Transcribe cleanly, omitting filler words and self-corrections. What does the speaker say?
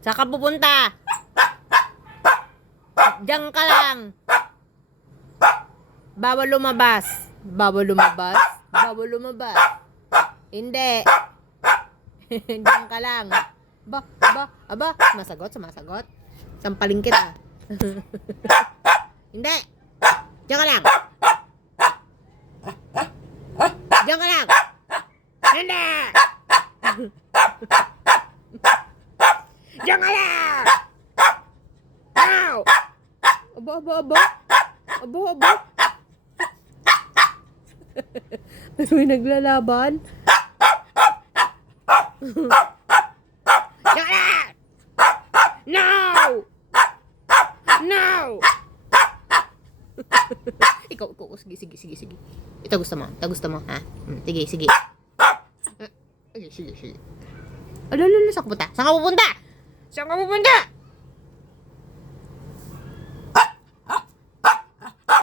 Saan ka pupunta? Diyan ka lang. Bawal lumabas. Bawal lumabas. Bawal lumabas. Hindi. Diyan ka lang. Aba. Sumasagot. Sampaling kita. Hindi. Diyan ka lang. Diyan ka lang. Hindi. Diyan ka lang. Ow! Aba. May naglalaban. Diyan ka lang. No! Ikaw, sige. Ito gusto mo, ha? Sige. Sige. Saan ka pupunta?